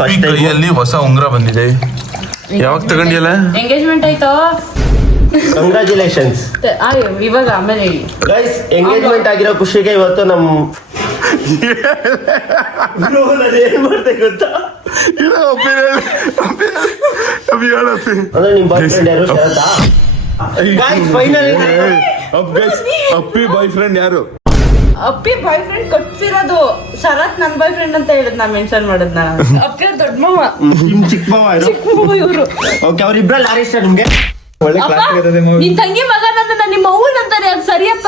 ಕೈಯಲ್ಲಿ ಹೊಸ ಉಂಗುರ ಬಂದಿದೆ. ಯಾವಾಗ ತಗೊಂಡಿಯಲ್ಲ? ಎಂಗೇಜ್ಮೆಂಟ್ ಆಯ್ತು. ಕಂಗ್ರಾಚುಲೇಷನ್ಸ್. ಇವಾಗ ಆಮೇಲೆ ಹೇಳಿ ಗೈಸ್, ಎಂಗೇಜ್ಮೆಂಟ್ ಆಗಿರೋ ಖುಷಿಗೆ ಇವತ್ತು ನಮ್ಮ ಏನ್ ಮಾಡ್ದೆ ಗೊತ್ತಾ? ಅಂದ್ರೆ ನಿಮ್ ಬಾಯ್ ಫ್ರೆಂಡ್ ಯಾರು? ಶರದಾ? ಗೈಸ್ ಫೈನಲಿ ಅಪ್ಪಿ ಬಾಯ್ ಫ್ರೆಂಡ್ ಯಾರು? ಅಪ್ಪಿ ಬಾಯ್ ಫ್ರೆಂಡ್ ಕೊಡ್ಸಿರೋದು ಶರತ್ ನನ್ ಬಾಯ್ ಫ್ರೆಂಡ್ ಅಂತ ಹೇಳಿದ್ ನಾ ಮೆನ್ಷನ್ ಮಾಡಿದ್ ನಾನು. ಅಪ್ಪಿ ದೊಡ್ಡ ಮಾವ, ಚಿಕ್ಕ ಮಾವ ಇವರು. ಓಕೆ, ಅವ್ರಿಬ್ರಲ್ಲಿ ಯಾರು ಇಷ್ಟ ನಿಮ್ಗೆ? ಒಳ್ಳೆ ಕ್ಲಾಸ್ ಇರ್ತದೆ. ನಿನ್ ತಂಗಿ ಮಗನಂತ ನಿಮ್ಮ ಅವ್ವನ್ ಅಂತಾನೆ, ಅದು ಸರಿಯಪ್ಪ.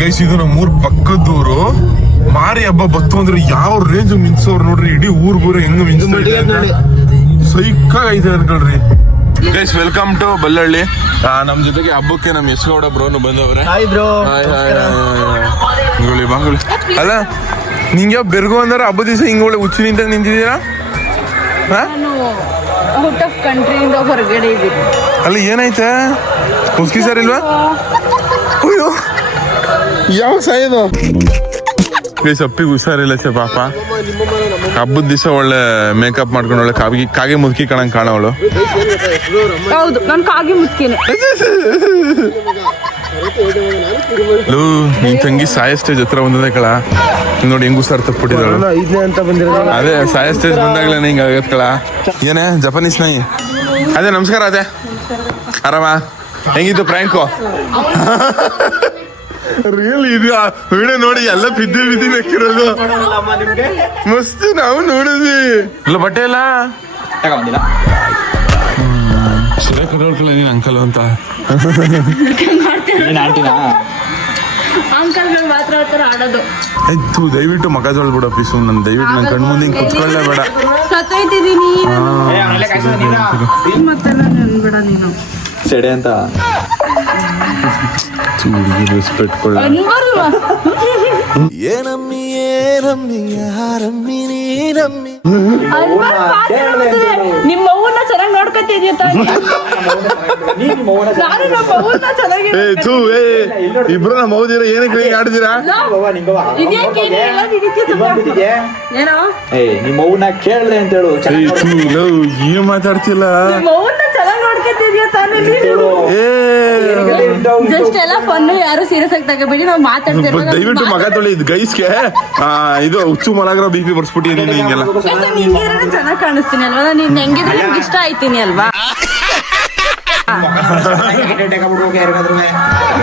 ಗೈಸ್, ಇದು ನಮ್ಮೂರ್ ಪಕ್ಕದೂರು. ಮಾರಿ ಹಬ್ಬ ಬತ್ತು ಅಂದ್ರೆ ಯಾವ ರೇಂಜ್ ಮಿನ್ಸೋರ್ ನೋಡ್ರಿ. ಇಡೀ ಊರ್ ಹೆಂಗ್ ಮಿನ್ಸ್ ಸೈಕಾಗೈತೆ ಅನ್ಕೊಳ್ರಿ. Guys, welcome to Ballalli. ನಮ್ ಜೊತೆಗೆ ಹಬ್ಬಕ್ಕೆ ನಮ್ ಯಶಗೌಡ ಬ್ರೋನು ಬಂದವ್ರೆ. ಬಾಂಗುಳಿ ಅಲ್ಲ, ನಿಂಗೆ ಬೆರ್ಗು ಅಂದ್ರೆ ಹಬ್ಬದ ದಿವಸ ಹಿಂಗೊಳ್ಳೆ ಹುಚ್ಚು ನಿಂತ ನಿಂತಿದ್ದೀರಾ? ಔಟ್ ಆಫ್ ಕಂಟ್ರಿಯಿಂದ ಹೊರಗಡೆ ಇದ್ದೀನಿ. ಅಲ್ಲ ಏನಾಯ್ತಾ? ಹುಸ್ಕಿ ಸರ್ ಇಲ್ವಾ? ಅಯ್ಯೋ, ಯಾವ ಸಾಯೋದು? ಗೈಸ್, ಅಪ್ಪಿಗೆ ಹುಷಾರಿಲ್ಲ ಸೆ ಪಾಪ. ಹಬ್ಬದ ದಿವಸ ಒಳ್ಳೆ ಮೇಕಪ್ ಮಾಡ್ಕೊಂಡು ಒಳ್ಳೆ ಕಾಗೆ ಮುದುಕಿ ಕಣಂಗ್ ಕಾಣವಳು. ಹೌದು, ನಾನು ಕಾಗೆ ಮುದುಕಿನೇ. ನಿನ್ ತಂಗಿ ಸಾಯ ಸ್ಟೇಜ್ ಹತ್ರ ಬಂದದೆ ಕಳ. ನೋಡಿ ಹೆಂಗ್ ಹುಷಾರ್ ತಪ್ಪಿಟ್ಟಿದಳು. ಅದೇ ಸಾಯ ಸ್ಟೇಜ್ ಬಂದಾಗ್ಲೇ ಹಿಂಗ ಆಗತ್ ಕಳ. ಏನೇ ಜಪಾನೀಸ್ ನಾಯಿ? ಅದೇ ನಮಸ್ಕಾರ. ಅದೇ ಆರಾಮ? ಹೆಂಗಿತ್ತು ಪ್ರ್ಯಾಂಕು? ರಿಯಲ್ ಇದು ವಿಡಿಯೋ ನೋಡಿ ಎಲ್ಲ ಬಿದ್ದಿ ನಕ್ಕಿರೋದು ಮಸ್ತ್. ನಾವು ನೋಡಿದ್ವಿ. ಇಲ್ಲ ಬಟ್ಟೆ ಎಲ್ಲ ಸರಿಯಾಗಿ ಕಟ್ಕೊಳ್ಕಲ್ಲ ನೀನ್ ಅಂಕಲ್ ಅಂತ. ಅಂಕಲ್ಗಳು ಮಾತ್ರ ಆಡೋದು. ಆಯ್ತು, ದಯವಿಟ್ಟು ಮಗ ತೊಳ್ಬಿಡ ಪೀಸು. ನನ್ ದಯವಿಟ್ಟು ನನ್ ಕಣ್ ಮುಂದೆ ಹಿಂಗ್ ಕುತ್ಕೊಳ್ಳೇ ಬೇಡ. ಸತ್ತೋಯ್ತಿದೀನಿ ಮತ್ತೆ ಬೇಡ ನೀನು ಸೆಡೆ ಅಂತ ರೆಸ್ಪೆಕ್ಟ್ ಕೊಳ್ಳ. ನಿಮ್ಮ ಅವ್ವನ್ನ ಚೆನ್ನಾಗಿ ನೋಡ್ಕೊತಿದ್ಯ ತಾಯಿ. ನಾನು ನಮ್ಮ ಅವ್ವನ್ನ ಚೆನ್ನಾಗಿ ಇಬ್ರು ನಮ್ಮ ಹೌದಿರ ಏನಕ್ಕೆ ಆಡಿದಿರಾ? ಏನೋ ನಿಮ್ಮ ಅವ್ವನ್ನ ಕೇಳ್ದೆ ಅಂತ ಹೇಳು. ಏನ್ ಮಾತಾಡ್ತಿಲ್ಲ? ನಿಮ್ಮ ಅವ್ವನ್ನ ಚೆನ್ನಾಗಿ ನೋಡ್ಕೊತಿದ್ಯ ತಾನೇ ನೀನು. ಜಸ್ಟ್ ಎಲ್ಲ ಫನ್, ಯಾರು ಸೀರಿಯಸ್ ಆಗಿ ತಗೋಬೇಡಿ, ನಾವು ಮಾತಾಡ್ತಿರ್ಬೋದು. ದಯವಿಟ್ಟು ಮಗ ತೊಳಿ. ಇದು ಗೈಸ್ಗೆ ಇದು ಹುಚ್ಚು ಮಲಗ್ರ BP ಬರ್ಸ್ಬಿಟ್ಟಿದ್ದೀನಿ ಹಿಂಗೆಲ್ಲ. ಚೆನ್ನಾಗಿ ಕಾಣಿಸ್ತೀನಿ ಅಲ್ವಾ? ನೀನ್ ಹೆಂಗಿದ್ರೆ ನಿಮ್ಗೆ ಇಷ್ಟ ಆಯ್ತೀನಿ ಅಲ್ವಾ?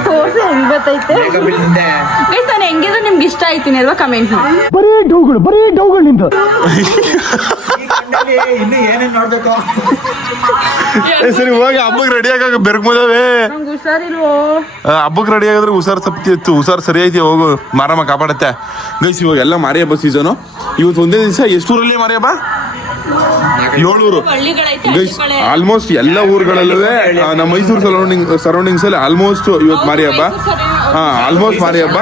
ತೋರ್ಸಿ ಹೆಂಗ್ ಗೊತ್ತೈತೆ ಗೈಸ್, ನಾನು ಹೆಂಗಿದ್ರೆ ನಿಮ್ಗೆ ಇಷ್ಟ ಆಯ್ತೀನಿ ಅಲ್ವಾ? ಕಮೆಂಟ್ ಬರೀ ಡೌಗಳು ನಿಂತು. ಇನ್ನು ಏನೇನ್ ನೋಡ್ಬೇಕು? ಸರಿ ಹೋಗಿ ಹಬ್ಬಕ್ಕೆ ರೆಡಿ ಆಗ ಬೆರ್ಗ್ಮೋದವೇ. ನಂಗೆ ಹುಷಾರಿಲ್ವೋ? ಹಬ್ಬಕ್ಕೆ ರೆಡಿ ಆಗಿದ್ರೆ ಹುಷಾರ್ ತಪ್ಪಿತ್ತು. ಹುಷಾರ್ ಸರಿ ಐತಿ, ಹೋಗು. ಮಾರಮ್ಮ ಕಾಪಾಡತ್ತೆ. ಗೈಸ್, ಇವಾಗ ಎಲ್ಲ ಮಾರಿ ಹಬ್ಬ ಸೀಸನು. ಇವತ್ತು ಒಂದೇ ದಿವಸ ಎಷ್ಟು ಊರಲ್ಲಿ ಮಾರಿ ಹಬ್ಬ? 7 ಊರು ಗೈಸ್. ಆಲ್ಮೋಸ್ಟ್ ಎಲ್ಲ ಊರುಗಳಲ್ಲೂ ನಮ್ಮ ಮೈಸೂರು ಸರೌಂಡಿಂಗ್ಸ್ ಅಲ್ಲಿ ಆಲ್ಮೋಸ್ಟ್ ಇವತ್ತು ಮಾರಿ ಹಬ್ಬ. ಆಲ್ಮೋಸ್ಟ್ ಮಾರಿ ಹಬ್ಬ.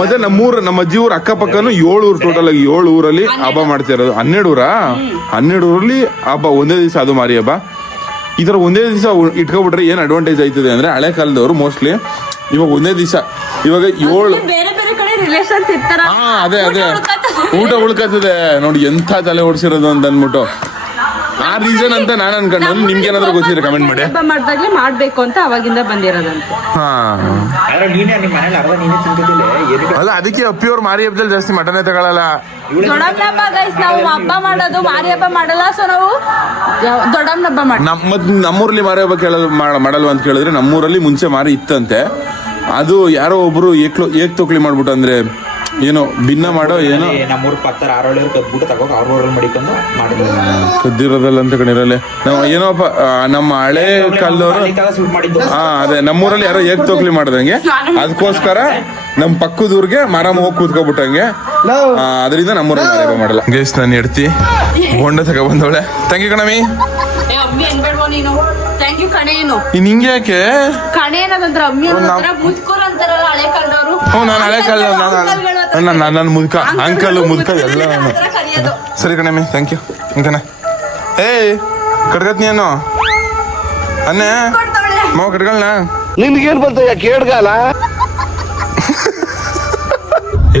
ಮತ್ತೆ ನಮ್ಮ ಅಜ್ಜಿ ಊರು ಅಕ್ಕಪಕ್ಕನು 7 ಊರು, ಟೋಟಲ್ ಆಗಿ 7 ಊರಲ್ಲಿ ಹಬ್ಬ ಮಾಡ್ತಿರೋದು. 12 ಊರಲ್ಲಿ ಹಬ್ಬ ಒಂದೇ ದಿವಸ, ಅದು ಮಾರಿ ಹಬ್ಬ. ಈ ತರ ಒಂದೇ ದಿವಸ ಇಟ್ಕೊಬಿಟ್ರೆ ಏನ್ ಅಡ್ವಾಂಟೇಜ್ ಆಯ್ತದೆ ಅಂದ್ರೆ, ಹಳೆ ಕಾಲದವರು ಮೋಸ್ಟ್ಲಿ ಇವಾಗ ಒಂದೇ ದಿವಸ, ಇವಾಗ 7 ಅದೇ ಊಟ ಉಳ್ಕತ್ತದೆ ನೋಡಿ. ಎಂಥ ತಲೆ ಓಡಿಸಿರೋದು ಅಂತ ಅಂದ್ಬಿಟ್ಟು ಆ ರೀಸನ್ ಅಂತ ನಾನು ಅನ್ಕೊಂಡು. ನಿಮ್ಗೆ ಏನಾದ್ರು ಗೊತ್ತಿದ್ರೆ ಕಮೆಂಟ್ ಮಾಡಿ. ಹಬ್ಬ ಮಾಡ್ದಾಗ್ಲೇ ಮಾಡ್ಬೇಕು ಅಂತ ಅವಾಗಿಂದ ಬಂದಿರೋದಂತ. ಅಲ್ಲ, ಅದಕ್ಕೆ ಅಪ್ಪಿಯವ್ರು ಮಾರಿ ಹಬ್ಬದಲ್ಲಿ ಜಾಸ್ತಿ ಮಟನೇ ತಗೊಳಲ್ಲ. ದೊಡ್ಡಮ್ಮನ ಹಬ್ಬ ಗೈಸ್, ನಾವು ಹಬ್ಬ ಮಾಡೋದು ಮಾರಿ ಹಬ್ಬ ಮಾಡಲ್ಲ. ಸೊ ನಾವು ದೊಡ್ಡಮ್ಮನ ಹಬ್ಬ ಮಾಡಿ. ನಮ್ಮೂರಲ್ಲಿ ಮಾರಿ ಹಬ್ಬ ಮಾಡಲ್ವ ಅಂತ ಕೇಳಿದ್ರೆ, ನಮ್ಮೂರಲ್ಲಿ ಮುಂಚೆ ಮಾರಿ ಇತ್ತಂತೆ. ಅದು ಯಾರೋ ಒಬ್ರು ಏಕ್ ತೊಕ್ಲಿ ಮಾಡ್ಬಿಟ್ಟು, ಅಂದ್ರೆ ಏನೋ ಭಿನ್ನ ಮಾಡೋ ಏನೋ ನಮ್ಮೂರ್ ಪಕ್ಕ ಕದ್ಬಿಟ್ಟು ತಗೋಕ್ ಅವ್ರ ಮಡಿಕೊಂಡು ಕದ್ದಿರೋದಲ್ಲ ಅಂತ ಕಣಿರಲ್ಲೇ. ನಾವು ಏನೋಪ್ಪ ನಮ್ಮ ಹಳೆ ಕಾಲದವರು ಅದೇ ನಮ್ಮೂರಲ್ಲಿ ಯಾರೋ ಏಕ್ ತೊಕ್ಲಿ ಮಾಡ್ದಂಗೆ, ಅದಕ್ಕೋಸ್ಕರ ನಮ್ ಪಕ್ಕದೂರ್ಗೆ ಮಾರಮ್ಮ ಹೋಗಿ ಕೂತ್ಕೊಬಿಟ್ಟಂಗೆ. ಅದರಿಂದ ನಮ್ಮೂರಲ್ಲಿ ಮಾರಿ ಹಬ್ಬ ಮಾಡಲ್ಲ. ಗೈಸ್, ನಾನು ಎಡ್ತಿ ಬೋಂಡ ತಗೊ ಬಂದವಳೆ. Thank you ಕಣಮಿ. ನಿಂಗೆ ಯಾಕೆ ಕಣೆ ಅನ್ನೋದಂತ್ರ ಅಮ್ಮಿ ಮುದ್ಕೋರ್ ಅಂತಾರಲ್ಲ ಹಳೆ ಕಾಲದವರು. ನಾನು ಹಳೆ ಕಾಲ ನನ್ನ ಮುದ್ಕ ಮುದ್ಕ ಎಲ್ಲ ನಾನು. ಸರಿ ಕಣಮಿ, ಥ್ಯಾಂಕ್ ಯು. ಅಂಕನ ಕಡ್ಗತ್ ನೀನು ಅನ್ನೆ ಮಾವ ಕಡ್ಗಳನ್ನ. ನಿನ್ಗೇನ್ ಬಂತ ಕೇಳ್ಗಾಲ?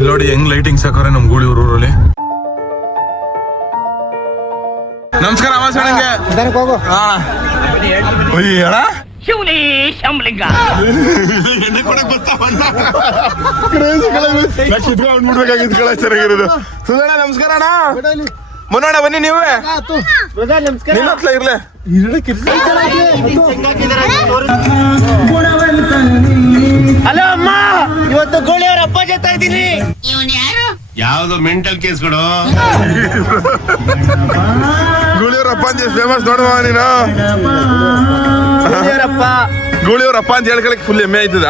ಇಲ್ಲಿ ನೋಡಿ ಹೆಂಗ್ ಲೈಟಿಂಗ್ ಸಾಕೋರೆ ನಮ್ ಗೂಳಿ ಊರಲ್ಲಿ. ನಮಸ್ಕಾರ ಅಣ್ಣ. ಚೆನ್ನಾಗಿರೋದು. ಸುಧಣ್ಣ ನಮಸ್ಕಾರ ಅಣ್ಣ. ಮುನ್ನೋಣ ಬನ್ನಿ ನೀವೇ. ನಿಮ್ಮ ಹತ್ರ ಇರ್ಲೆ. ಹಲೋ ಅಮ್ಮ, ಇವತ್ತು ಗೋಳಿಯವ್ರ ಅಪ್ಪ ಜೊತೆ ಇದ್ದೀನಿ. ಯಾವ್ದು ಮೆಂಟಲ್ ಕೇಸ್ಗಳು? ಗೂಳಿಯವ್ರ ಅಪ್ಪ ಅಂತ ಫೇಮಸ್ ನೋಡುವ ನೀನು. ಗೂಳಿಯವ್ರ ಅಪ್ಪ ಅಂತ ಹೇಳ್ಕೊಳಕ್ ಫುಲ್ ಹೆಮ್ಮೆ ಆಯ್ತದ.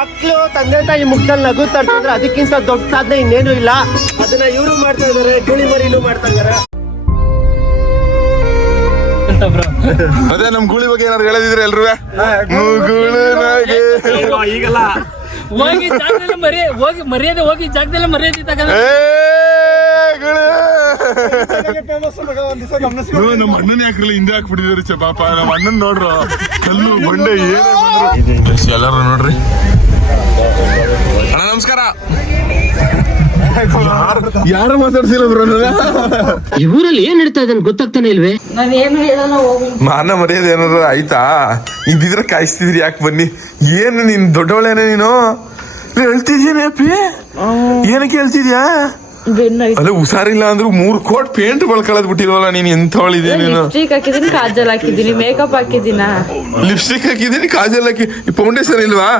ಮಕ್ಕಳು ತಂದೆ ತಾಯಿ ಮುಖದಲ್ಲಿ ನಗು ತರ್ತಿದ್ರೆ ಅದಕ್ಕಿಂತ ದೊಡ್ಡ ಸಾಧನೆ ಇನ್ನೇನು ಇಲ್ಲ. ಅದನ್ನ ಇವರು ಮಾಡ್ತಾ ಇದಾರೆ, ಗೂಳಿ ಮರಿನೂ ಮಾಡ್ತಾ ಇದಾರೆ. ಅದೇ ನಮ್ ಗೂಳಿ ಬಗ್ಗೆ ಏನಾದ್ರು ಹೇಳದಿದ್ರೆ ಎಲ್ರು ಈಗಲ್ಲ ಹೋಗಿ ಜಾಗದಲ್ಲಿ ಮರ್ಯಾದೆ ಹೋಗಿ ಜಾಗದಲ್ಲಿ ಮರ್ಯಾದೆ ತಗೊಂಡು ನಮ್ಮ ಅಣ್ಣನ ಯಾಕ್ರಲ್ಲ ಹಿಂದೆ ಹಾಕ್ಬಿಟ್ಟಿದಾರೆ ಪಾಪ. ನಮ್ಮ ಅಣ್ಣನ್ ನೋಡ್ರು ಕಲ್ಲು ಬಂಡೆ ಏನೇ ಎಲ್ಲಾರು ನೋಡ್ರಿ. ಅಣ್ಣ ನಮಸ್ಕಾರ. ಯಾರು ಮಾತಾಡ್ಸಿಲ್ಲ ಬ್ರೋ. ಈ ಊರಲ್ಲಿ ಏನ್ ನಡೀತಾ ಇದೆ ಗೊತ್ತಾಗ್ತಾನೆ ಇಲ್ವೇ? ನಾನೇನು ಹೇಳಲ್ಲ, ಹೋಗು. ಮಾನ ಮರ್ಯಾದೆ ಏನಾದ್ರು ಆಯ್ತಾ? ಇದ್ದಿದ್ರೆ ಕಾಯಿಸ್ತಿದ್ರಿ. ಯಾಕೆ ಬನ್ನಿ? ಏನು ನೀನ್ ದೊಡ್ಡವಳೇನೆ ನೀನು? ಹೇಳ್ತಿದ್ಯೇನೆ ಅಪ್ಪಿ? ಏನಕ್ಕೆ ಹೇಳ್ತಿದ್ಯಾ? ಅಲ್ಲ ಹುಷಾರಿಲ್ಲ ಅಂದ್ರು 3 ಕೋಟ್ ಪೇಂಟ್ ಬಳ್ಕೊಳ್ಳೋದ್ ಬಿಟ್ಟಿಲ್ವಲ್ಲ ನೀನ್. ಎಂತವಳಿದೆ ನೀನು? ಲಿಪ್ಸ್ಟಿಕ್ ಹಾಕಿದೀನಿ, ಕಾಜಲ್ ಹಾಕಿದೀನಿ, ಮೇಕಪ್ ಹಾಕಿದೀನ. ಲಿಪ್ಸ್ಟಿಕ್ ಹಾಕಿದೀನಿ, ಕಾಜಲ್ ಹಾಕಿ. ಫೌಂಡೇಶನ್ ಇಲ್ವಾ?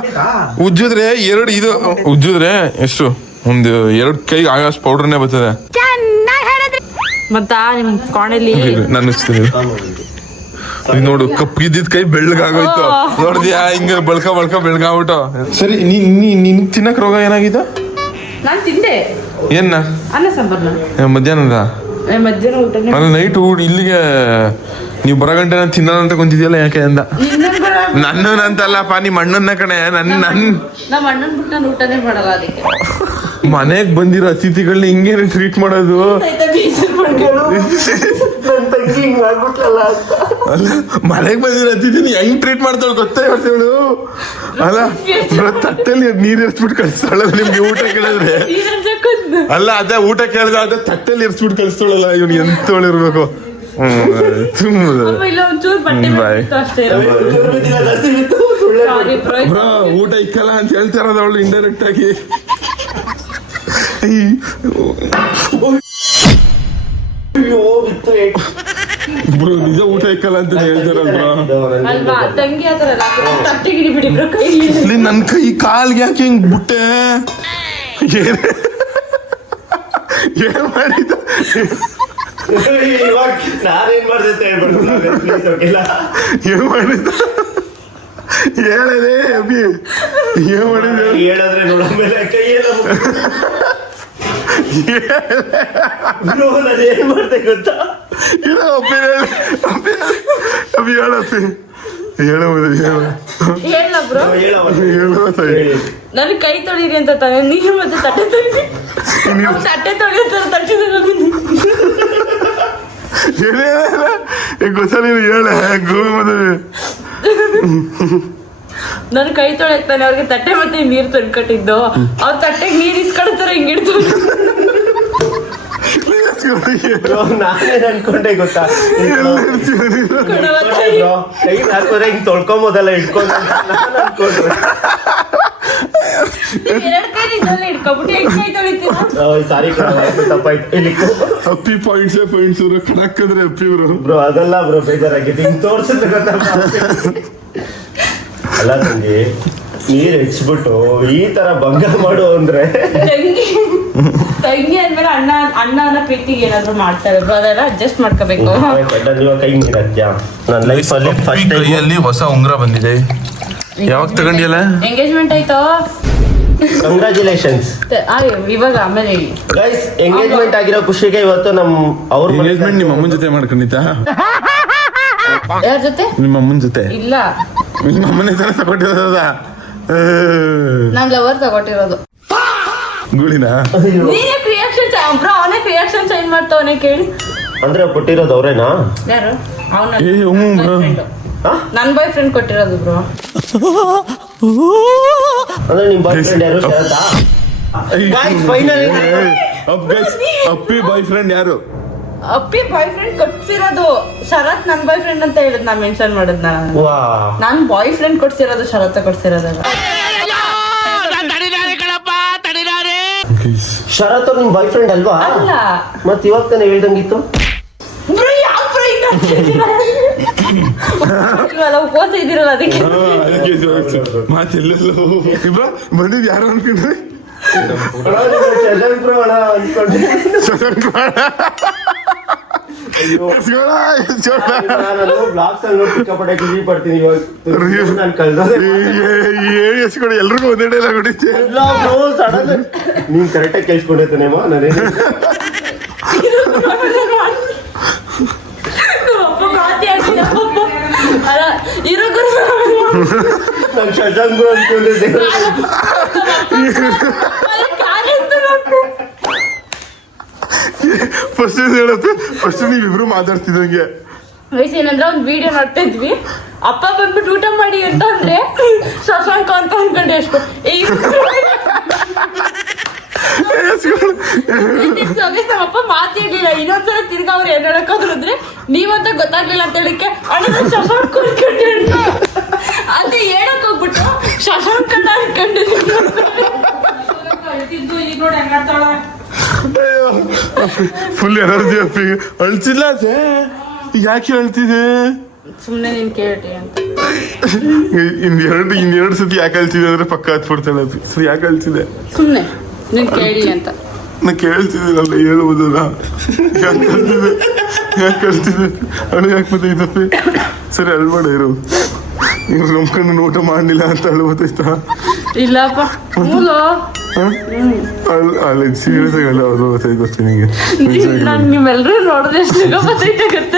ಉಜ್ಜಿದ್ರೆ 2 ಇದು ಉಜ್ಜಿದ್ರೆ ಎಷ್ಟು ಒಂದು 2 ಕೈಗೆ ಆಗಷ್ಟು ಪೌಡರ್ನೇ ಬರ್ತದೆ. ಮತ್ತ ನಿಮ್ ಕೋಣೆಲಿ ನಾನು ನೋಡು ಕಪ್ಪಿದ್ದಿದ್ ಕೈ ಬೆಳ್ಳಗಾಗೋಯ್ತು. ನೋಡ್ದ್ಯಾ ಹಿಂಗ ಬಳ್ಕ ಬೆಳ್ಗಾಗ್ಬಿಟ್ಟು. ಸರಿ ನೀನ್ ತಿನ್ನಕ್ ರೋಗ ಏನಾಗಿದ? ನಾನ್ ತಿಂದೆ. ಏನ? ಅನ್ನ ಸಾಂಬಾರ್ನ ಮಧ್ಯಾಹ್ನದ. ಮಧ್ಯಾಹ್ನ ಊಟನೇ. ಅಲ್ಲ ನೈಟ್ ಇಲ್ಲಿಗೆ ನೀವು ಬರಗಂಟೆ ನಾನು ತಿನ್ನಲ್ಲ ಅಂತ ಕುಂತಿದ್ಯಲ್ಲ ಯಾಕೆ ಅಂದ. ನನ್ನಂತಲ್ಲಪ್ಪ, ನಿಮ್ಮ ಅಣ್ಣನ ಕಣೆ. ನಮ್ಮ ಅಣ್ಣನ್ ಬಿಟ್ಟು ನಾನು ಊಟನೇ ಮಾಡಲ್ಲ. ಅದಕ್ಕೆ ಮನೆಗ್ ಬಂದಿರೋ ಅತಿಥಿಗಳನ್ನ ಹಿಂಗೇನೆ ಟ್ರೀಟ್ ಮಾಡೋದು? ಅಲ್ಲ ಮನೆಗ್ ಬಂದಿರೋ ಅತಿಥಿನ ಹೆಂಗ್ ಟ್ರೀಟ್ ಮಾಡ್ತಾಳು ಗೊತ್ತಾ ಇವಳು? ಅಲ್ಲ ತಟ್ಟೆಲಿ ನೀರ್ ಇರ್ಸ್ಬಿಟ್ಟು ಕಳಿಸ್ತಾಳಲ್ಲ ನಿಮ್ಗೆ ಊಟ ಕೇಳಿದ್ರೆ. ಅಲ್ಲ ಅದೇ ಊಟ ಕೇಳಿದ್ರೆ ಅದೇ ತಟ್ಟೆಲಿ ಇರ್ಸ್ಬಿಟ್ಟು ಕಳಿಸ್ತಾಳಲ್ಲ. ಇವ್ನು ಎಂತೋಳಿರ್ಬೇಕು. ಊಟ ಇಕ್ಕಲ್ಲ ಅಂತ ಹೇಳ್ತಾರದ ಅವಳು ಇಂಡೈರೆಕ್ಟ್ ಆಗಿ. ನಿಜ ಊಟ ಇಕ್ಕಲ್ಲ ಅಂತ ಹೇಳ್ತಾರಲ್ವಾ? ನನ್ ಕೈ ಕಾಲ್ಗೆ ಯಾಕೆ ಹಿಂಗ್ ಬಿಟ್ಟೆ? ಏನ್ ಮಾಡಿದ? ನಾನೇನ್ ಮಾಡ್ದೆ ಏನ್ ಮಾಡಿದ? ಹೇಳದೆ ಅಭಿ, ಏನ್ ಮಾಡಿದ? ಹೇಳಿದ್ರೆ ನೋಡ ಮೇಲೆ ಕೈಯೆಲ್ಲ ಏನ್ ಮಾಡ್ದೆ ಗೊತ್ತಾ? ಅಭಿ ಹೇಳಪ್ಪಿ, ನನ್ ಕೈ ತೊಳಿರಿ ಅಂತ ತಾನೆ ನೀರು ಮತ್ತೆ ತಟ್ಟೆ ತೊಳಿ ಗೊತ್ತಾ ನೀನು? ಹೇಳ ಗೋವಿ ಮದುವೆ ನನ್ ಕೈ ತೊಳೆತಾನೆ ಅವ್ರಿಗೆ ತಟ್ಟೆ ಮತ್ತೆ ನೀರ್ ತಂದ್ಕೊಟ್ಟಿದ್ದು. ಅವ್ರ ತಟ್ಟೆಗೆ ನೀರ್ ಇಸ್ಕೊಳ್ತಾರ ಹಿಂಗಿಡ್ತು. ನಾನೇನ್ ಅನ್ಕೊಂಡೆ ಗೊತ್ತಾ? ಕೈ ಹಾಕೋದ್ರೆ ಹಿಂಗ್ ತೊಳ್ಕೊಂಬೋದಲ್ಲ ಇಟ್ಕೊಂಡು ನಾನು ಅನ್ಕೊಂಡ್ರೆ. ಸಾರಿ ತಪ್ಪಾಯ್ತು. ಅಪ್ಪಿ ಪಾಯಿಂಟ್ಸ್ ಕಣಕ್ಕಂದ್ರೆ ಅಪ್ಪಿ ಬ್ರೋ ಅದಲ್ಲ ಬ್ರೋ, ಬೇಜಾರಾಗಿತ್ತು. ಹಿಂಗ್ ತೋರ್ಸಿದ್ರೆ ಗೊತ್ತಾ? ಅಲ್ಲ ನಂಗೆ ನೀರ್ ಹೆಚ್ಚಿಬಿಟ್ಟು ಈ ತರ ಭಂಗ ಮಾಡು ಅಂದ್ರೆ ತಂಗಿ ಅಂದ್ಮೇಲೆ ಅಣ್ಣ ಅನ್ನೋ ಪ್ರೀತಿಗೆ ಏನಾದ್ರು ಮಾಡ್ತಾರೆ ಬ್ರೋ, ಅದೆಲ್ಲ ಅಡ್ಜಸ್ಟ್ ಮಾಡ್ಕೋಬೇಕು. ಕೈ ನೀರ್ ಹಾಕ್ಯಾ? ನನ್ನ ಲೈಫಲ್ಲಿ ಫಸ್ಟ್ ಕೈಯಲ್ಲಿ ಹೊಸ ಉಂಗುರ ಬಂದಿದೆ. ಯಾವಾಗ ತಗೊಂಡಿಯಲ್ಲ? ಎಂಗೇಜ್ಮೆಂಟ್ ಆಯ್ತು. ಕಂಗ್ರಾಚುಲೇಷನ್ಸ್. ಇವಾಗ ಆಮೇಲೆ ಹೇಳಿ ಗೈಸ್, ಎಂಗೇಜ್ಮೆಂಟ್ ಆಗಿರೋ ಖುಷಿಗೆ ಇವತ್ತು ಅವ್ರ ಎಂಗೇಜ್ಮೆಂಟ್ ನಿಮ್ಮ ಅಮ್ಮನ ಜೊತೆ ಮಾಡ್ಕೊಂಡಿದ್ದ? ಯಾರ ಜೊತೆ? ನಿಮ್ಮ ಅಮ್ಮನ ಜೊತೆ ಇಲ್ಲ, ನಿಮ್ಮ ಅಮ್ಮನೇ ತರ ತಗೊಂಡಿರೋದ? ನಮ್ ಲವರ್ ತಗೊಟ್ಟಿರೋದು. ಗುಳಿನ ನೀನೇ ರಿಯಾಕ್ಷನ್ ಬ್ರೋ, ಅವನೇ ರಿಯಾಕ್ಷನ್ ಚೇಂಜ್ ಮಾಡ್ತಾವನೆ ಕೇಳಿ. ಅಂದ್ರೆ ಕೊಟ್ಟಿರೋದು ಅವ್ರೇನಾ? ಯಾರು? ಅವನ ನನ್ ಬಾಯ್ ಫ್ರೆಂಡ್ ಕೊಟ್ಟಿರೋದು ಬ್ರೋ. ಅಂದ್ರೆ ನಿಮ್ ಬಾಯ್ ಫ್ರೆಂಡ್ ಯಾರು ಶರತಾ? ಫೈನಲಿ ಅಪ್ಪಿ ಬಾಯ್ ಫ್ರೆಂಡ್ ಯಾರು? ಅಪ್ಪಿ ಬಾಯ್ ಫ್ರೆಂಡ್ ಕೊಡ್ಸಿರೋದು. ಶರತ್ ನನ್ ಬಾಯ್ ಫ್ರೆಂಡ್ ಅಂತ ಹೇಳಿದ್ ನಾ ಮೆನ್ಷನ್ ಮಾಡಿದ್ನ. ವಾ ನಾನ್ ಬಾಯ್ ಫ್ರೆಂಡ್ ಕೊಡ್ಸಿರೋದು, ಶರತ್ ಕೊಡ್ಸಿರೋದಲ್ಲ. ಶರತ್ ನಿಮ್ ಬಾಯ್ ಫ್ರೆಂಡ್ ಅಲ್ವಾ? ಅಲ್ಲ ಮತ್ ಇವಾಗ ತಾನೇ ಹೇಳ್ದಂಗಿತ್ತು. ಬ್ರೋ, ಯಾವ ಫ್ರೆಂಡ್ ಇಲ್ವಲ್ಲ, ಉಪವಾಸ ಇದ್ದೀರಲ್ಲ ಅದಕ್ಕೆ. ಮಾತೆಲ್ಲೆಲ್ಲೋ ಇಬ್ರ ಬಂದಿದ್ ಯಾರು ಅನ್ಕೊಂಡ್ರಿ? ಎಲ್ರಿಗೂ ಒಂದೇ ಡೈಲಾಗ್ ಹೊಡಿತೆ. ನೀನ್ ಕರೆಕ್ಟಾಗಿ ಕೇಳಿಸ್ಕೊಂಡೈತೇನೇಮೋ ನಾನೇ. ನಾನು ಶಶಾಂಕ್ ಬ್ರೋ ಅನ್ಕೊಂಡಿದ್ದೆ. ಫಸ್ಟ್ ಹೇಳತ್ತೆ, ಫಸ್ಟ್ ನೀವಿಬ್ರು ಮಾತಾಡ್ತಿದಂಗೆ ವಯಸ್ಸು ಏನಂದ್ರೆ ಒಂದ್ ವಿಡಿಯೋ ನೋಡ್ತಾ ಇದ್ವಿ. ಅಪ್ಪ ಬಂದ್ಬಿಟ್ಟು ಊಟ ಮಾಡಿ ಅಂತ ಅಂದ್ರೆ ಶಶಾಂಕ ಅಂತ ಅನ್ಕೊಂಡೆ. ಅಷ್ಟು ನಮ್ಮಪ್ಪ ಮಾತಾಡ್ಲಿಲ್ಲ. ಇನ್ನೊಂದ್ಸಲ ತಿರ್ಗಾ ಅವ್ರು ಏನ್ ಹೇಳಕ್ಕಾದ್ರು ಅಂದ್ರೆ ನೀವಂತ ಗೊತ್ತಾಗ್ಲಿಲ್ಲ ಅಂತ ಹೇಳಿಕ್ಕೆ ಶಶಾಂಕ್ ಅನ್ಕೊಂಡೆ ಅಂತ ಹೇಳಕ್ ಹೋಗ್ಬಿಟ್ಟು ಶಶಾಂಕ ಅಂತ ಅನ್ಕೊಂಡಿದ್ವಿ. ಈಗ ನೋಡಿ ಹೆಂಗಾಡ್ತಾಳ. ಫುಲ್ ಎನರ್ಜಿ ಅಪ್ಪಿ. ಅಳ್ತಿಲ್ಲ ಅದೇ, ಯಾಕೆ ಅಳ್ತಿದೆ? ಸುಮ್ನೆ ನೀನ್ ಕೇಳಿ ಅಂತ. ಇನ್ನೆರಡು ಸತಿ ಯಾಕೆ ಅಳ್ತಿದೆ ಅಂದ್ರೆ ಪಕ್ಕ ಹತ್ಬಿಡ್ತಾಳೆ ಅದು. ಸರಿ ಯಾಕೆ ಅಳ್ತಿದೆ? ಸುಮ್ನೆ ನೀನ್ ಕೇಳಿ ಅಂತ. ನಾ ಕೇಳ್ತಿದ್ದೀನಲ್ಲ, ಹೇಳ್ಬೋದಲ್ಲ. ಯಾಕೆ ಅಳ್ತಿದೆ, ಯಾಕೆ ಅಳ್ತಿದೆ, ಅಳು ಯಾಕೆ ಬತ್ತೈತಪ್ಪಿ? ಸರಿ ಅಳ್ಬೇಡ ಇರು. ನೀವು ನಂಬ್ಕೊಂಡು ಊಟ ಮಾಡಲಿಲ್ಲ ಅಂತ ಅಳ್ಬೋತೈತಾ? ಇಲ್ಲಪ್ಪ ಸೀರಿಯಸ್ ಆಗಿ ಅವ್ರು ಗೊತ್ತಾಯ್ತು ಗೊತ್ತಿ ನಿಂಗೆ. ನಾನು ನಿಮ್ಮೆಲ್ಲರೂ ನೋಡಿದ್ರೆ ಎಷ್ಟು ಗೊತ್ತೈತೆ ಗೊತ್ತ.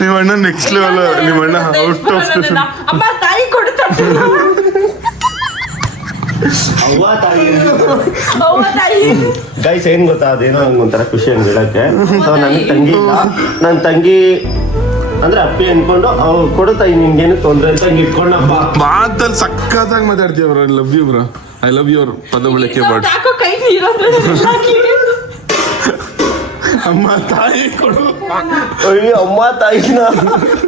ನಿಮ್ಮ ಅಣ್ಣ ನೆಕ್ಸ್ಟ್ ಲೆವೆಲ್. ನಿಮ್ಮ ಅಣ್ಣ ಔಟ್ ಆಫ್ ಅಮ್ಮ ತಾಯಿ ಕೊಡ್ತಾರೆ. ಗೈಸ್ ಏನ್ ಗೊತ್ತಾ, ಅದೇನೋ ನಂಗೊಂಥರ ಖುಷಿ ಹಂಗೆ ಹೇಳಕ್ಕೆ. ನನ್ ತಂಗಿ ಇಲ್ಲ, ನನ್ ತಂಗಿ ಅಂದ್ರೆ ಅಪ್ಪಿ ಅನ್ಕೊಂಡು ಅವ್ರು ಕೊಡುತ್ತಾ ನಿನ್ಗೇನು ತೊಂದ್ರೆ ಅಂತ ಹಂಗೆ ಇಟ್ಕೊಂಡಪ್ಪ. ಮಾತಲ್ಲಿ ಸಕ್ಕತ್ತಾಗಿ ಮಾತಾಡ್ತೀವಿ ಅವ್ರ. I love you bro, I love you ಅವ್ರ ಪದ ಬಳಕೆ ಮಾಡಿ. ಅಮ್ಮ ತಾಯಿ ಕೊಡು. ಅಯ್ಯೋ ಅಮ್ಮ ತಾಯಿನ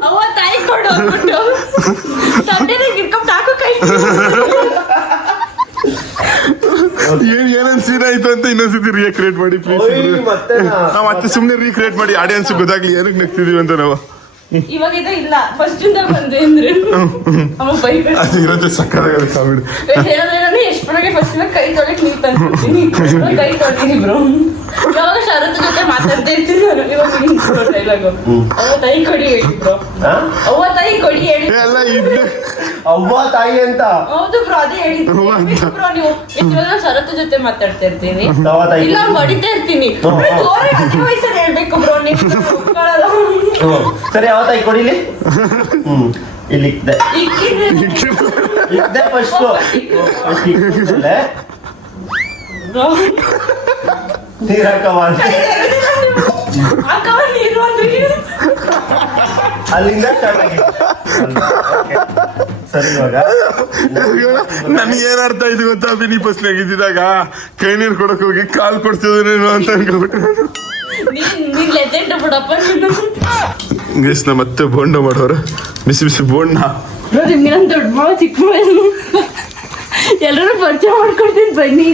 ಅವ್ವ ತಾಯಿ ಕೊಡು ಅಂದ್ಬಿಟ್ಟು ಸಂಡೆನಾಗ ಇಟ್ಕೊಂಡು ತಾಕೋ ಕೈ. ಏನೇನ್ ಸೀನ್ ಆಯ್ತು ಅಂತ ಇನ್ನೊಂದ್ಸತಿ ರೀಕ್ರಿಯೇಟ್ ಮಾಡಿ ಪ್ಲೀಸ್. ಮತ್ತೆ ಸುಮ್ನೆ ರೀಕ್ರಿಯೇಟ್ ಮಾಡಿ ಆಡಿಯನ್ಸ್ ಗೊತ್ತಾಗ್ಲಿ ಏನಕ್ಕೆ ನಗ್ತಿದೀವಿ ಅಂತ ನಾವು. ಇವಾಗ ಇದು ಇಲ್ಲ, ಫಸ್ಟ್ ಇಂದ ಬಂದ್ರೆ ಅಂದ್ರೆ ಅಮ್ಮ ಬೈಬೇಕು. ಅದು ಇರೋದು ಸಕ್ಕತ್ತಾಗಲ್ಲ ಕಾಮಿಡಿ. ಹೇಳಿದ್ರೆ ನಾನು ಎಷ್ಟು ಮನೆಗೆ ಫಸ್ಟ್ ಕೈ ತೊಳೆಕ್ ನೀರ್ ತಂದ್ಬಿಡ್ತೀನಿ. ಕೈ ತೊಳ್ತೀನಿ ಬ್ರೋ. ಯಾವಾಗ ಶರತ್ ಜೊತೆ ಮಾತಾಡ್ತಾ ಇರ್ತೀನಿ ನಾನು. ಇವಾಗ ಡೈಲಾಗು ಅವ್ವ ತಾಯಿ ಕೊಡಿ ಹೇಳಿ ಬ್ರೋ. ಅವ್ವ ತಾಯಿ ಕೊಡಿ ಹೇಳಿ ಎಲ್ಲ ಇದ್ದೆ. ಅವ್ವ ತಾಯಿ ಅಂತ. ಹೌದು ಬ್ರೋ, ಅದೇ ಹೇಳಿದ್ರು ಬ್ರೋ. ನೀವು ಎಷ್ಟು ಶರತ್ ಜೊತೆ ಮಾತಾಡ್ತಾ ಇರ್ತೀನಿ, ಅವ್ವ ತಾಯಿ ಇಲ್ಲ ಹೊಡಿತಾ ಇರ್ತೀನಿ. ವಯಸ್ಸಲ್ಲಿ ಹೇಳ್ಬೇಕು ಬ್ರೋ, ನೀವು ಒಪ್ಕೊಳ್ಳಲ್ಲ. ಸರಿ ಯಾವ ತಾಯಿ ಕೊಡಿಲಿ. ಇಲ್ಲಿ ಇಕ್ದೆ ಫಸ್ಟ್ ನೀರಾಕವ ಅಲ್ಲಿಂದ ಸ್ಟಾರ್ಟ್ ಆಗಿ. ಸರಿ ಇವಾಗ ನನ್ಗೆ ಏನ್ ಅರ್ಥ ಆಯ್ತು ಗೊತ್ತಾ? ನೀ ಬಸ್ನಾಗ ಆಗಿದ್ದಾಗ ಕೈ ನೀರು ಕೊಡಕ್ ಹೋಗಿ ಕಾಲ್ ಕೊಡ್ತಿದ್ದೇನೆ ಅಂತ ಅನ್ಕೊಬಿಟ್ಟೆ. ಗೈಸ್ ನಾ ಮತ್ತೆ ಬೋಂಡ ಮಾಡೋರು, ಬಿಸಿ ಬಿಸಿ ಬೋಂಡ. ದೊಡ್ಡ ಮಾವ ಚಿಕ್ಕ ಎಲ್ಲರೂ ಪರಿಚಯ ಮಾಡ್ಕೊಡ್ತೀನಿ ಬನ್ನಿ.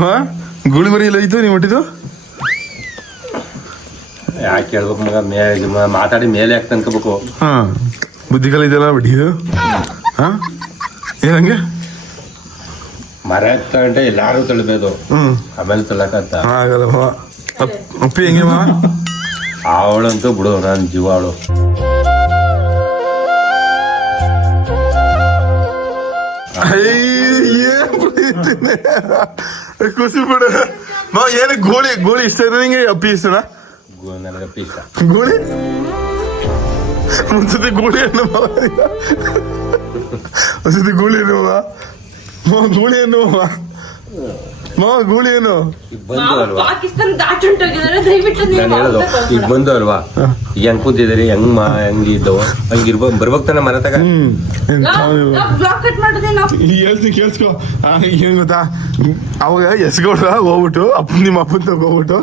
ಹಾ ಗುಳಿ ಮರಿ ಎಲ್ಲ ಇತ್ತು ನೀವು ಹೊಟ್ಟಿದ್ದು? ಯಾಕೆ ಕೇಳ್ಬೇಕು ಮಗ, ಮಾತಾಡಿ ಮೇಲೆ ಯಾಕೆ ಅನ್ಕೋಬೇಕು. ಹಾ ಬುದ್ಧಿಗಳು ಇದೆಲ್ಲ ಬಿಟ್ಟಿದ್ದು. ಹಾ ಏನಂಗೆ ಮರ ಎತ್ಕೊಂಡ್ರೆ ಎಲ್ಲಾರು ತಳ್ಬೇಕು, ಆಮೇಲೆ ತಳ್ಳಕತ್ತ ಆಗಲ್ಲ ಮಾವ. ಅಪ್ಪಿ ಹೆಂಗೆ ಮಾವ? ಅವಳಂತೂ ಬಿಡು, ನನ್ನ ಜೀವ ಅವಳು. ಖುಷಿ ಬಿಡ ಮಾವ. ಏನು ಗೋಳಿ ಗೋಳಿ ಇಷ್ಟ ನಿಂಗೆ? ಅಪ್ಪಿ ಇಷ್ಟನಾ? ನನಗೆ ಇಷ್ಟ. ಗೋಳಿ ಒಂದ್ಸತಿ ಗೂಳಿ ಹಣ್ಣು ಒಂದ್ಸತಿ ಗೂಳಿ ಹಣ್ಣು ಗೂಳಿ ಹಣ್ಣು ಗೂಳಿ ಹಣ್ಣು ಬಂದು ಅಲ್ವಾ ಪಾಕಿಸ್ತಾನ ದಾಟುಂಟೋಗಿದ್ದಾರೆ ದಯವಿಟ್ಟು ನೀವು ನಾನು ಹೇಳೋದು ಈಗ ಬಂದು ಅಲ್ವಾ ಈಗ ಹೆಂಗ್ ಕೂತಿದ್ದೀರಿ ಹೆಂಗ್ ಇದ್ದವು ಬರ್ಬೇಕು ತಾನೆ ಮನೆ ತಗ ಬ್ಲಾಕ್ ಕಟ್ ಮಾಡಿದೆ ನಾವು ಹೇಳ್ತೀನಿ ಕೇಳಿಸ್ಕೊ ಏನ್ ಗೊತ್ತಾ ಅವಾಗ ಎಸ್ಗೌಡ್ರ ಹೋಗ್ಬಿಟ್ಟು ನಿಮ್ಮ ಅಪ್ಪನ ತಗ ಹೋಗ್ಬಿಟ್ಟು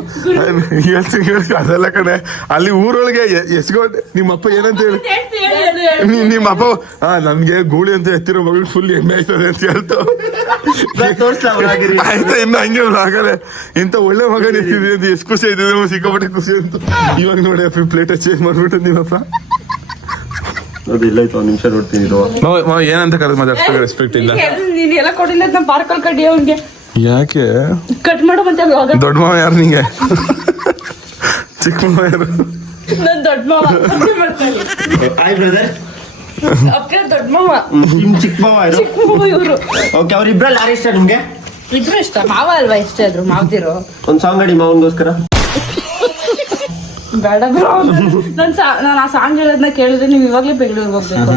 ಹೇಳ್ತೀನಿ ಕೇಳಿಸ್ಕೊ ಅದೆಲ್ಲ ಕಡೆ ಅಲ್ಲಿ ಊರೊಳಗೆ ಎಸ್ಗೌಡ್ ನಿಮ್ಮ ಅಪ್ಪ ಏನಂತ ಹೇಳಿ ನಿಮ್ಮ ಅಪ್ಪ ನನ್ಗೆ ಗೂಳಿ ಅಂತ ಎತ್ತಿರೋ ಮಗಳು ಫುಲ್ ಎಮ್ಮೆ ಆಯ್ತದೆ ಅಂತ ಹೇಳ್ತು ಆಯ್ತಾ ಇನ್ನು ಹಂಗೆ ಆಗಲೇ ಇಂಥ ಒಳ್ಳೆ ಮಗ ನಿಂತಿದೆ ಅಂತ ಎಷ್ಟು ಖುಷಿ ಆಯ್ತದೆ ಸಿಕ್ಕಾಪಟ್ಟೆ ಖುಷಿ ಅಂತ ಇವಾಗ ನೋಡಿ ಅಪ್ಪ ಪ್ಲೇಟ್ ಚೇಂಜ್ ಮಾಡ್ಬಿಟ್ಟು ನಿಮ್ಮಪ್ಪ ಇಲ್ಲ ಆಯ್ತು ಒಂದು ನಿಮಿಷ ನೋಡ್ತೀನಿ ಏನಂತ ಕರೆದು ಮಾತಾಡ್ಸ್ಬೇಕು ರೆಸ್ಪೆಕ್ಟ್ ಇಲ್ಲ ನೀನ್ ಎಲ್ಲ ಕೊಡಿಲ್ಲ ನಮ್ಮ ಪಾರ್ಕಲ್ಲಿ ಕಡ್ಡಿ ಅವ್ನಿಗೆ ಯಾಕೆ ಕಟ್ ಮಾಡೋ ಮತ್ತೆ ದೊಡ್ಡ ಮಾವ ಯಾರು ನಿಂಗೆ ಚಿಕ್ಕ ಮಾವ ಯಾರು ನನ್ ದೊಡ್ಡ ಮಾವ ಮಾಡ್ತಾನೆ ಹಾಯ್ ಬ್ರದರ್ ಅಕ್ಕ ದೊಡ್ಡ ಮಾವ ನಿಮ್ ಚಿಕ್ಕ ಮಾವ ಚಿಕ್ಕ ಮಾವ ಇವ್ರು ಓಕೆ ಅವ್ರಿಬ್ರಲ್ಲಿ ಯಾರು ಇಷ್ಟ ನಿಮ್ಗೆ ಇಬ್ರು ಇಷ್ಟ ಮಾವ ಅಲ್ವಾ ಇಷ್ಟ ಆದ್ರು ಮಾವ್ದಿರೋ ಒಂದ್ ಸಾಂಗ್ ಆಡಿ ಮಾವನ್ಗೋಸ್ಕರ ಬೇಡ ಬ್ರೋ ನಾನು ಆ ಸಾಂಗ್ ಹೇಳೋದನ್ನ ಕೇಳಿದ್ರೆ ನೀವು ಇವಾಗ್ಲೇ ಬೆಂಗಳೂರಿಗೆ ಹೋಗ್ಬೇಕು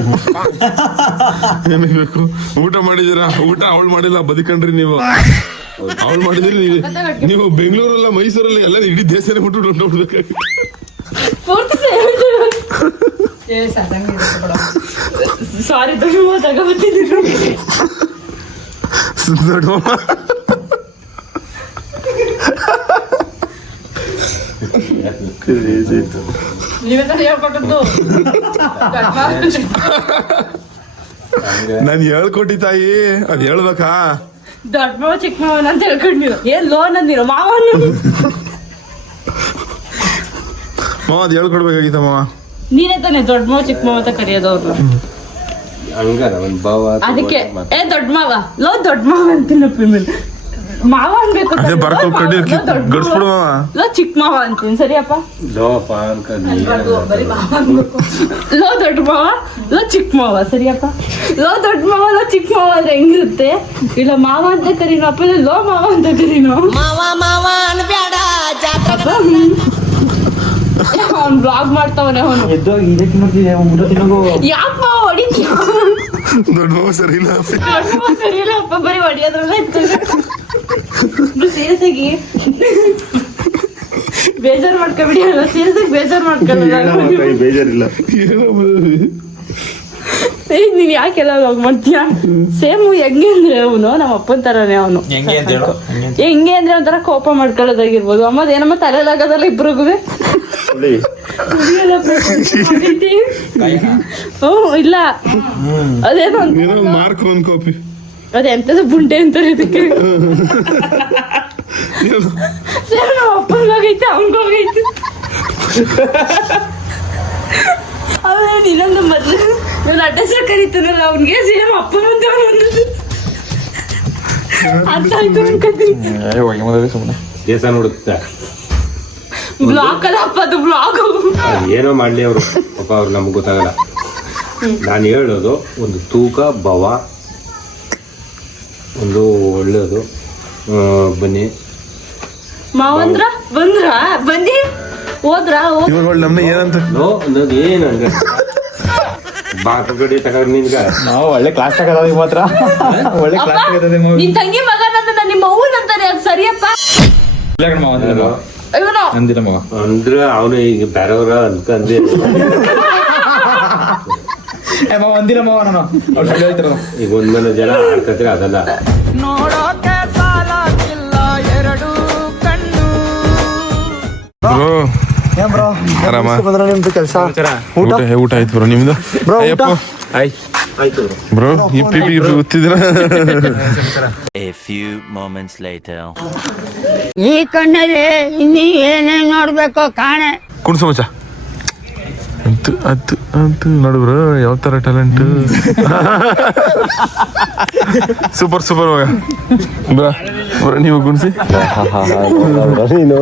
ಏನಾಗಬೇಕು ಊಟ ಮಾಡಿದೀರಾ ಊಟ ಅವಳು ಮಾಡಿಲ್ಲ ಬದುಕಂಡ್ರಿ ನೀವು ಅವಳು ಮಾಡಿದ್ರಿ ನೀವು ಬೆಂಗಳೂರಲ್ಲ ಮೈಸೂರಲ್ಲಿ ಎಲ್ಲ ಇಡೀ ದೇಶನೇ ಬಿಟ್ಟು ನೋಡ್ಬೇಕಾಗಿ ಪೂರ್ತಿ ಸಾರಿ ದೊಡ್ಡ ಮಾವ ತಗೋಬತ್ತಿದ್ರು ದೊಡ್ಡ ಮಾವ ನೀವೇ ತಾನೇ ಹೇಳ್ಕೊಟ್ಟದ್ದು ನಾನು ಹೇಳ್ಕೊಟ್ಟಿ ತಾಯಿ ಅದ್ ಹೇಳ್ಬೇಕಾ ದೊಡ್ಡ ಮಾವ ಚಿಕ್ಕ ಮಾವನ ಅಂತ ಹೇಳ್ಕೊಂಡು ನೀವು ಏನ್ ಲೋನ್ ಅಂದಿರೋ ಮಾವನು ಮಾವ ಅದ್ ಹೇಳ್ಕೊಡ್ಬೇಕಾಗಿತ್ತ ಮಾವ ನೀನೇ ತಾನೆ ದೊಡ್ಡ ಮಾವ ಚಿಕ್ಕ ಮಾವ ಅಂತ ಕರೆಯೋದು ಅವ್ರನ್ನ ಹಂಗಲ್ಲ ಒಂದ್ ಭಾವ ಅದಕ್ಕೆ ದೊಡ್ಡ ಮಾವ ದೊಡ್ಡ ಮಾವ ಅಂತೀನಪ್ಪ ಮೇಲೆ ಮಾವ ಅನ್ಬೇಕು ಅದೇ ಬರ್ಕೊಂಡು ಕಡ್ಡಿ ಗಡ್ಸ್ಬಿಡು ಮಾವ ಚಿಕ್ಕ ಮಾವ ಅಂತೀನಿ ಸರಿಯಪ್ಪ ಲೋಪ ಅನ್ಕೊಂಡಿ ದೊಡ್ಡ ಮಾವ ಚಿಕ್ಕ ಮಾವ ಸರಿಯಪ್ಪ ದೊಡ್ಡ ಮಾವ ಚಿಕ್ಕ ಮಾವ ಅಂದ್ರೆ ಹೆಂಗಿರುತ್ತೆ ಇಲ್ಲ ಮಾವ ಅಂತ ಕರೀನಪ್ಪ ಇಲ್ಲ ಲೋ ಮಾವ ಅಂತ ಕರೀನೋ ಅವ್ನು ಬ್ಲಾಗ್ ಮಾಡ್ತಾವನೆ ಅವನು ಯಾಕ ಮಾವ ಹೊಡಿತೀಯ ದೊಡ್ಡ ಮಾವ ಸರಿ ಇಲ್ಲ ಸರಿ ಇಲ್ಲ ಅಪ್ಪ ಬರೀ ಹೊಡಿಯೋದ್ರಲ್ಲ ಸೀರಿಯಸ್ ಆಗಿ ಬೇಜಾರ್ ಮಾಡ್ಕೊಬಿಡಿ ಅಲ್ಲ ಸೀರಿಯಸ್ ಆಗಿ ಬೇಜಾರ್ ಮಾಡ್ಕೊಳ್ಳ ಬೇಜಾರಿಲ್ಲ ನೀನ್ ಯಾಕೆಲ್ಲ ಹೋಗ್ ಮಾಡ್ತೀಯ ಸೇಮ್ ಹೆಂಗೆ ಅಂದ್ರೆ ಅವನು ನಮ್ಮ ಅಪ್ಪನ ತರಾನೇ ಅವನು ಹೆಂಗೆ ಅಂದ್ರೆ ಒಂಥರ ಕೋಪ ಮಾಡ್ಕೊಳ್ಳೋದಾಗಿರ್ಬೋದು ಅಮ್ಮದ್ ಏನಮ್ಮ ತಲೆಲಾಗದಲ್ಲ ಇಬ್ರಿಗೂ ಇಲ್ಲ ಅದೇನೋ ಮಾರ್ಕ್ ಒಂದ್ ಕಾಪಿ ಅದೆಂತದ ಬುಂಡೆ ಅಂತಾರೆ ಇದಕ್ಕೆ ಸೇಮ್ ನಮ್ಮ ಅಪ್ಪನಿಗೋಗೈತೆ ಅವನಿಗೋಗೈತೆ ಅವನು ಇನ್ನೊಂದು ಮೊದ್ಲು ನಾನು ಅಡ್ರೆಸ್ ಕರೀತಾನಲ್ಲ ಅವನಿಗೆ ಸೇಮ್ ಅಪ್ಪನ ಅಂತ ಅರ್ಥ ಆಯ್ತು ಅನ್ಕೋತೀನಿ ದೇಶ ನೋಡುತ್ತೆ ಬ್ಲಾಕ್ ಅಲ್ಲ ಅಪ್ಪ ಅದು ಬ್ಲಾಗ್ ಏನೋ ಮಾಡ್ಲಿ ಅವರು ಪಾಪ ಅವ್ರು ನಮ್ಗೆ ಗೊತ್ತಾಗಲ್ಲ ನಾನು ಹೇಳೋದು ಒಂದು ತೂಕ ಭಾವ ಒಂದು ಒಳ್ಳೇದು ಬನ್ನಿ ಮಾವಂದ್ರ ಬನ್ನಿ ಹೋದ್ರ ಇವಾಗ ನಮ್ನ ಏನಂತ ನೋ ಅನ್ನೋದು ಏನು ಹಂಗ ಬಾಕಗಡೆ ತಗೊಂಡು ನಿನ್ಗ ನಾವು ಒಳ್ಳೆ ಕ್ಲಾಸ್ ತಗೋದ ಮಾತ್ರ ಒಳ್ಳೆ ಕ್ಲಾಸ್ ತಗೋದ ನಿನ್ ತಂಗಿ ಮಗನಂತ ನಿಮ್ಮ ಅವ್ವನ್ ಅಂತಾನೆ ಅದು ಸರಿಯಪ್ಪ ಇವನು ಅಂದಿರ ಮಗ ಅಂದ್ರೆ ಅವನು ಈಗ ಬೇರೆಯವ್ರ ಅನ್ಕಂದೆ ಒಂದಿನ ಮಾವ ನಾನು ಅವ್ರು ಸುಳ್ಳು ಹೇಳ್ತಾರ ಈಗ ಒಂದೊಂದು ಜನ ಆಡ್ಕತ್ರಿ ಅದಲ್ಲ ಬ್ರೋ ಆರಾಮ ನಿಮ್ದು ಕೆಲಸ ಊಟ ಆಯ್ತು ಬ್ರೋ ನಿಮ್ದು ಅಯ್ಯಪ್ಪ ಆಯ್ತು ಬ್ರೋ ಇಪ್ಪಿ ಗೊತ್ತಿದ್ರ A few moments later. ಈ ಕಣ್ಣಲ್ಲಿ ಇನ್ನೀ ಏನೇನ್ ನೋಡ್ಬೇಕೋ ಕಾಣೆ ಕುಣ್ಸು ಮಚ್ಚ ಅದು ನೋಡಿಬ್ರು ಯಾವ ತರ ಟ್ಯಾಲೆಂಟ್ ಸೂಪರ್ ಮಗ ಬ್ರ ನೀವು ಗುಣಿಸಿ ನೀನು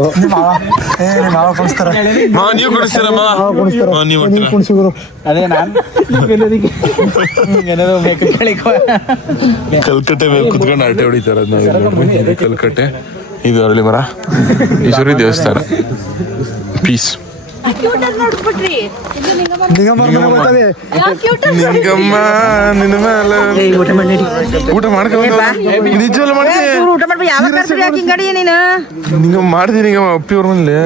ನೀವು ಗುಣಿಸ್ತೀರಮ್ಮ ನೀವು ಅದೇ ನಾನು ಕಲ್ಕಟ್ಟೆ ಮೇಲೆ ಕುತ್ಕೊಂಡು ಆಟೆ ಹೊಡಿತಾರ ನಾವು ಕಲ್ಕಟ್ಟೆ ಇದು ಅರಳಿ ಮರ ಈಶ್ವರಿ ದೇವಸ್ಥಾನ ಪೀಸ್ ಕ್ಯೂಟ್ ಆಗಿ ನೋಡ್ಬಿಟ್ರಿ ನಿಂಗಮ್ಮ ಗೊತ್ತದೆ ಯಾವ ಕ್ಯೂಟ್ ಆಗಿ ನಿಂಗಮ್ಮ ನಿನ್ನ ಮೇಲೆ ಊಟ ಮಾಡ್ಕೊಂಡು ನಿಜವಲ್ಲ ಮಾಡ್ತೀನಿ ಊಟ ಮಾಡ್ಬೇಕು ಯಾವಾಗ ಕರ್ತೀರಿ ಯಾಕೆ ಹಿಂಗಡಿ ನೀನು ನಿಂಗಮ್ಮ ಮಾಡ್ತೀನಿ ನಿಂಗಮ್ಮ ಅಪ್ಪಿ ಅವ್ರ ಮನೇಲಿ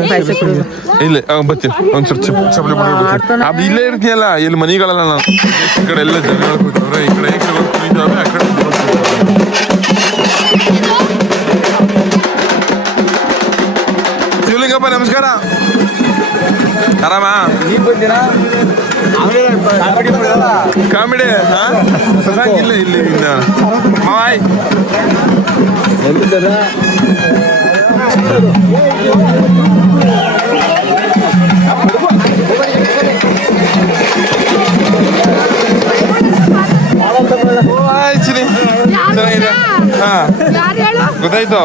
ಇಲ್ಲ ಬರ್ತೀನಿ ಒಂದ್ಸಲ ಚಪ್ಪಲಿ ಬಿಡ್ಬೇಕು ಅದು ಇಲ್ಲೇ ಇರ್ತೀಯಲ್ಲ ಇಲ್ಲಿ ಮನಿಗಳಲ್ಲ ನಾನು ಈ ಕಡೆ ಎಲ್ಲ ಜನಗಳು ಕೂತವ್ರೆ ಈ ಕಡೆ ಕುಳಿತಾವೆ ಆ ಕಡೆ ಶಿವಲಿಂಗಪ್ಪ ನಮಸ್ಕಾರ ಆರಾಮ ಕಾಮಿಡಿ ಇಲ್ಲ ಇಲ್ಲಿ ಇಲ್ಲ ಮಾಯ್ ಚೆನ್ನಾಗಿದೆ ಹಾ ಗೊತ್ತಾಯ್ತು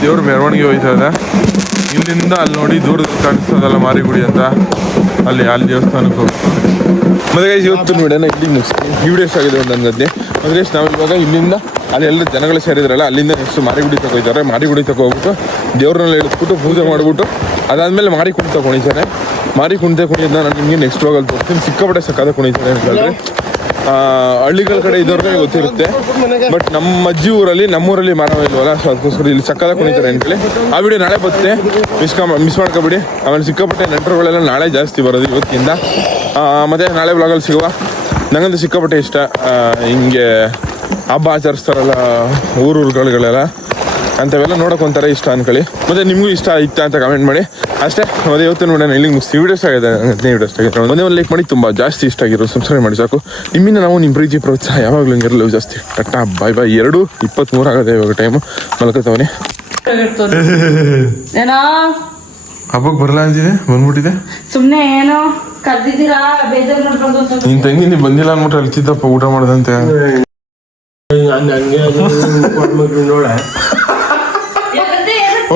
ದೇವ್ರ ಮೆರವಣಿಗೆ ಹೋಯ್ತಾ ಇದೆ ಇಲ್ಲಿಂದ ಅಲ್ಲಿ ನೋಡಿ ದೂರ ಕಾಣಿಸ್ತದಲ್ಲ ಮಾರಿಗುಡಿ ಅಂತ ಅಲ್ಲಿ ದೇವಸ್ಥಾನಕ್ಕೆ ಹೋಗ್ತೀವಿ ಮತ್ತೆ ಇವತ್ತು ವಿಡಿಯೋನ ಇಲ್ಲಿ ಮುಗಿಸ್ತೀವಿ ಈ ವಿಡಿಯೋ ಎಷ್ಟಾಗಿದೆ ಒಂದು ನನಗದ್ದೆ ಅಂದರೆ ನಾವು ಇವಾಗ ಇಲ್ಲಿಂದ ಅಲ್ಲಿ ಎಲ್ಲ ಜನಗಳು ಸೇರಿದ್ರಲ್ಲ ಅಲ್ಲಿಂದ ನೆಕ್ಸ್ಟ್ ಮಾರಿಗುಡಿ ತಗೋಯ್ತಾರೆ ಮಾರಿಗುಡಿ ತಗೋಗ್ಬಿಟ್ಟು ದೇವ್ರನ್ನೆಲ್ಲ ಇಳಿಸ್ಬಿಟ್ಟು ಪೂಜೆ ಮಾಡಿಬಿಟ್ಟು ಅದಾದಮೇಲೆ ಮಾರಿ ಕುಣಿತ ಕುಣಿತಾರೆ ಮಾರಿ ಕುಣಿತ ಕುಣಿಯೋದನ್ನ ನಾನು ನಿಮಗೆ ನೆಕ್ಸ್ಟ್ ವ್ಲಾಗಲ್ಲಿ ತೋರಿಸ್ತೀನಿ ಸಿಕ್ಕಾಪಟ್ಟೆ ಸಕ್ಕದ ಕುಣಿತಾರೆ ಅಂತ ಹೇಳಿದ್ರೆ ಹಳ್ಳಿಗಳ ಕಡೆ ಇದ್ದವ್ರಿಗೆ ಗೊತ್ತಿರುತ್ತೆ ಬಟ್ ನಮ್ಮ ಅಜ್ಜಿ ಊರಲ್ಲಿ ನಮ್ಮೂರಲ್ಲಿ ಮಾನವ ಇಲ್ವಲ್ಲ ಸೊ ಅದಕ್ಕೋಸ್ಕರ ಇಲ್ಲಿ ಸಕ್ಕದ ಕುಣಿತಾರೆ ಅಂತೇಳಿ ಆ ವಿಡಿಯೋ ನಾಳೆ ಬರುತ್ತೆ ಮಿಸ್ ಮಾಡ್ಕೊಬಿಡಿ ಆಮೇಲೆ ಸಿಕ್ಕಾಪಟ್ಟೆ ನೆಂಟರುಗಳೆಲ್ಲ ನಾಳೆ ಜಾಸ್ತಿ ಬರೋದು ಇವತ್ತಿಂದ ಮತ್ತು ನಾಳೆ ವ್ಲಾಗಲ್ಲಿ ಸಿಗುವ ನನಗಂತೂ ಸಿಕ್ಕಾಪಟ್ಟೆ ಇಷ್ಟ ಹಿಂಗೆ ಹಬ್ಬ ಆಚರಿಸ್ತಾರಲ್ಲ ಊರುಗಳಿಗೆಲ್ಲ ಅಂಥವೆಲ್ಲ ನೋಡೋಕೊಂತಾರೆ ಇಷ್ಟ ಅನ್ಕೊಳ್ಳಿ ಮತ್ತು ನಿಮಗೂ ಇಷ್ಟ ಇತ್ತ ಅಂತ ಕಮೆಂಟ್ ಮಾಡಿ ಅಷ್ಟೇ ಮತ್ತೆ ಇವತ್ತು ನೋಡೋಣ ಇಲ್ಲಿಗೆ ಮುಗಿಸ್ತೀವಿ ವಿಡಿಯೋಸ್ ಆಗಿದೆ ವಿಡಿಯೋಸ್ ಆಗಿದೆ ಒಂದೇ ಒಂದು ಲೈಕ್ ಮಾಡಿ ತುಂಬ ಜಾಸ್ತಿ ಇಷ್ಟ ಆಗಿರೋ ಸಬ್ಸ್ಕ್ರೈಬ್ ಮಾಡಿ ಸಾಕು ನಿಮ್ಮಿಂದ ನಾವು ನಿಮ್ಮ ಪ್ರೀತಿ ಪ್ರೋತ್ಸಾಹ ಯಾವಾಗಲೂ ಹಂಗಿರಲು ಜಾಸ್ತಿ ಟಟ್ಟಾ ಬಾಯ್ 2:23 ಆಗೋದೆ ಇವಾಗ ಟೈಮು ಮಲ್ಕೋತಾವನೆ ಏನೋ ಹಬ್ಬಕ್ಕೆ ಬರಲ್ಲ ಅಂತಿದೆ ಬಂದ್ಬಿಟ್ಟಿದೆ ಸುಮ್ನೆ ಏನೋ ಕರ್ದಿದ್ದೀರಾ ಬೇಜಾರು ಮಾಡ್ಕೊಂಡು ನಿನ್ ತಂಗಿ ನೀವು ಬಂದಿಲ್ಲ ಅಂದ್ಬಿಟ್ಟು ಅಳ್ತಿದ್ದಪ್ಪ ಊಟ ಮಾಡ್ದಂತೆ ನೋಡ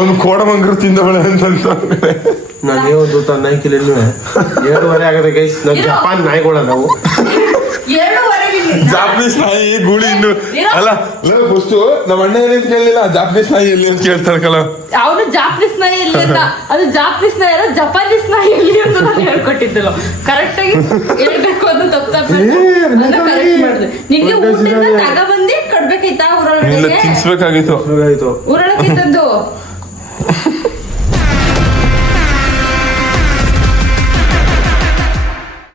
ಒಂದು ಕೋಡಮಂಗ್ರ ತಿಂದವಳೆ ಅಂತ ನಾನು ಒಂದು ನಾಯ್ಕಿಲ್ಲ 7:30 ಆಗದೆ ಗೈಸ್ ನಾವು ಜಪಾನ್ ನಾಯಿಗಳ ನಾವು ಜಾಪನೀಸ್ ನಾಯಿ ಗೂಳಿ ಇನ್ನು ಅಲ್ಲ ಫಸ್ಟ್ ನಮ್ಮ ಅಣ್ಣ ಏನೇನು ಕೇಳಲಿಲ್ಲ ಜಾಪನೀಸ್ ನಾಯಿ ಎಲ್ಲಿ ಅಂತ ಕೇಳ್ತಾರಲ್ಲ ಅವನು ಜಾಪನೀಸ್ ನಾಯಿ ಎಲ್ಲಿ ಅಂತ ಅದು ಜಾಪನೀಸ್ ನಾಯಿ ಅಲ್ಲ ಜಪಾನೀಸ್ ನಾಯಿ ಎಲ್ಲಿ ಅಂತ ನಾನು ಹೇಳ್ಕೊಟ್ಟಿದ್ದಲ್ಲ ಕರೆಕ್ಟ್ ಆಗಿ ಹೇಳ್ಬೇಕು ಅದು ತಪ್ಪು ಕರೆಕ್ಟ್ ಮಾಡಿದೆ ನಿನ್ಗೆ ಊಟದಿಂದ ತಗೊಬಂದು ಕೊಡ್ಬೇಕಿತ್ತ ಊರೊಳಗೆ ತಿನ್ಸ್ಬೇಕಾಗಿತ್ತು ಊರೊಳಗೆ ತಂದು